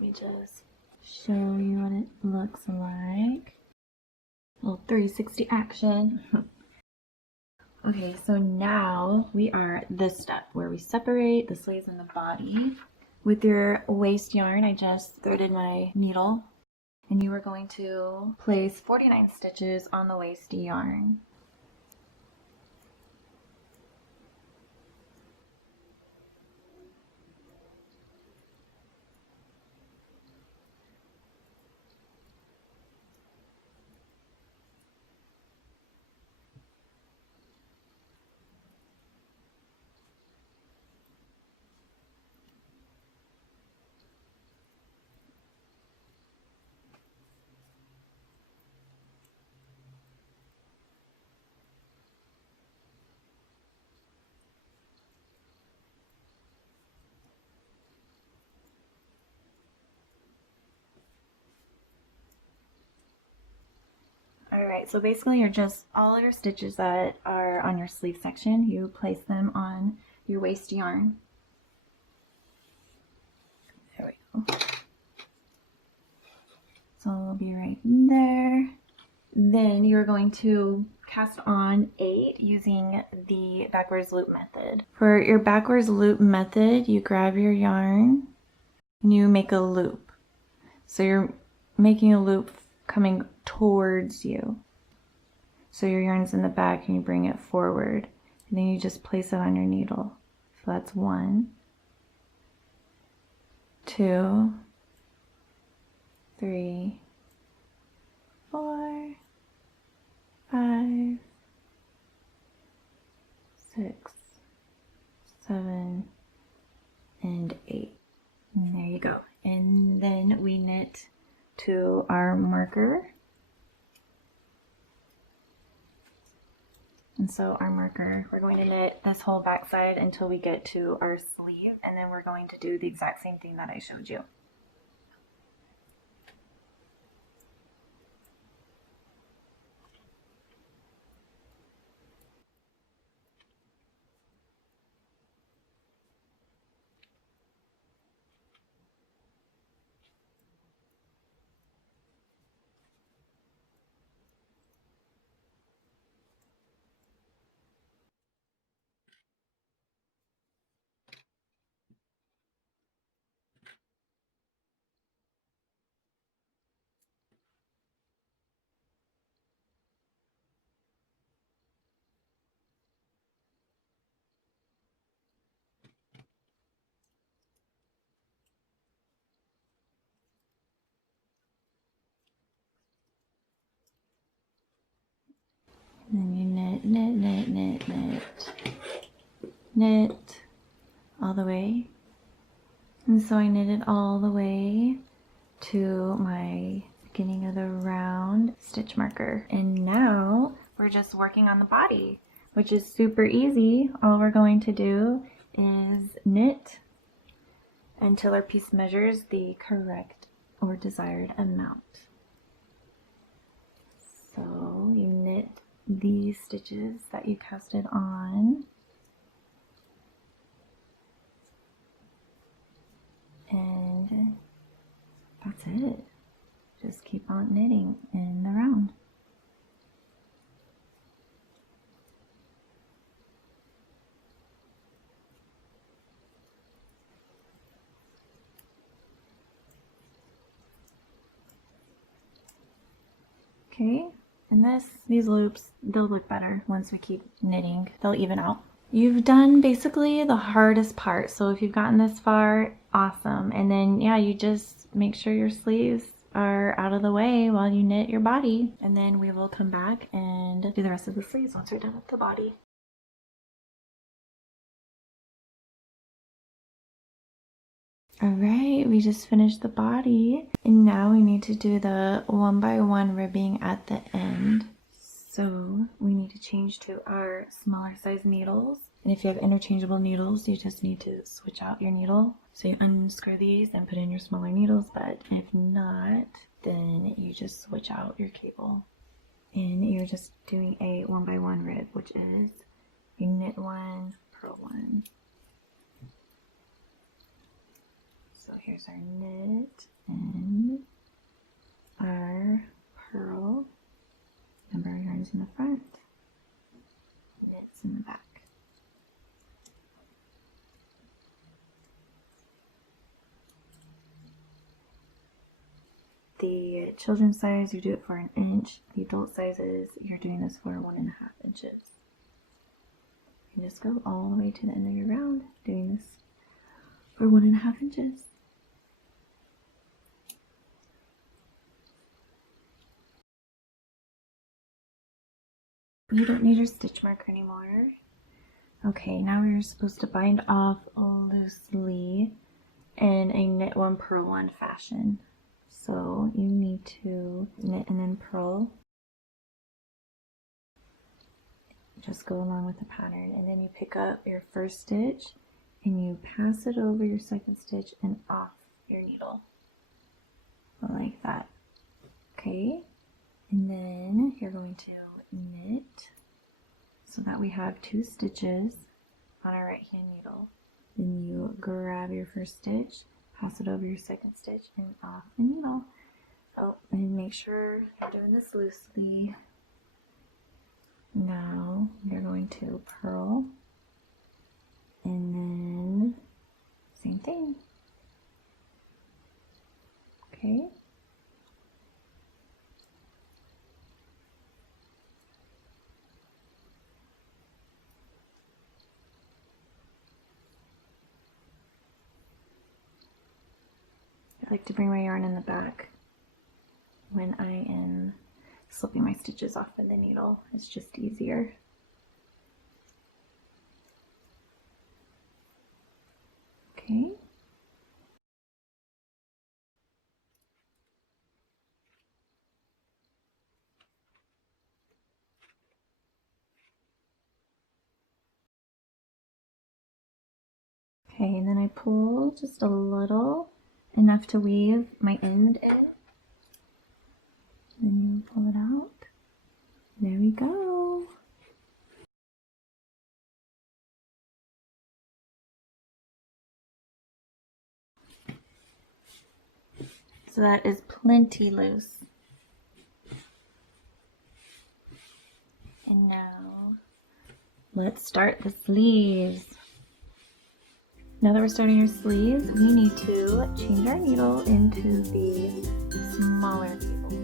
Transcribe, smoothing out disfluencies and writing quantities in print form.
let me just show you what it looks like. A little 360 action. Okay, so now we are at this step where we separate the sleeves and the body. With your waist yarn, I just threaded my needle, and you are going to place 49 stitches on the waist yarn. Alright, so basically you're just, all of your stitches that are on your sleeve section, you place them on your waist yarn. There we go. So it'll be right there. Then you're going to cast on 8 using the backwards loop method. For your backwards loop method, you grab your yarn and you make a loop. So you're making a loop coming towards you. So your yarn's in the back and you bring it forward. And then you just place it on your needle. So that's 1, 2, 3, 4, 5, 6, 7, and 8. And there you go. And then we knit to our marker. And so our marker, we're going to knit this whole back side until we get to our sleeve, and then we're going to do the exact same thing that I showed you. And then you knit, knit, knit, knit, knit, knit all the way. And so I knitted all the way to my beginning of the round stitch marker. And now we're just working on the body, which is super easy. All we're going to do is knit until our piece measures the correct or desired amount. So you knit these stitches that you casted on, and that's it. Just keep on knitting in the round. Okay, and these loops, they'll look better once we keep knitting. They'll even out. You've done basically the hardest part. So if you've gotten this far, awesome. And then yeah, you just make sure your sleeves are out of the way while you knit your body. And then we will come back and do the rest of the sleeves once we're done with the body. Alright, we just finished the body, and now we need to do the 1 by 1 ribbing at the end. So we need to change to our smaller size needles, and if you have interchangeable needles, you just need to switch out your needle. So you unscrew these and put in your smaller needles, but if not, then you just switch out your cable. And you're just doing a 1 by 1 rib, which is you knit 1, purl 1. So here's our knit and our purl. Remember, our yarn's in the front, knits in the back. The children's size, you do it for 1 inch. The adult sizes, you're doing this for 1.5 inches. You just go all the way to the end of your round, doing this for 1.5 inches. You don't need your stitch marker anymore. Okay, now we're supposed to bind off loosely in a knit one, purl one fashion. So you need to knit and then purl. Just go along with the pattern, and then you pick up your first stitch and you pass it over your second stitch and off your needle. Like that. Okay? And then you're going to knit so that we have 2 stitches on our right hand needle. Then you grab your first stitch, pass it over your second stitch, and off the needle. Oh, and make sure you're doing this loosely. Now you're going to purl, and then same thing. Okay? I like to bring my yarn in the back when I am slipping my stitches off of the needle. It's just easier. Okay. Okay, and then I pull just a little, enough to weave my end in. Then you pull it out. There we go. So that is plenty loose. And now let's start the sleeves. Now that we're starting our sleeves, we need to change our needle into the smaller cable.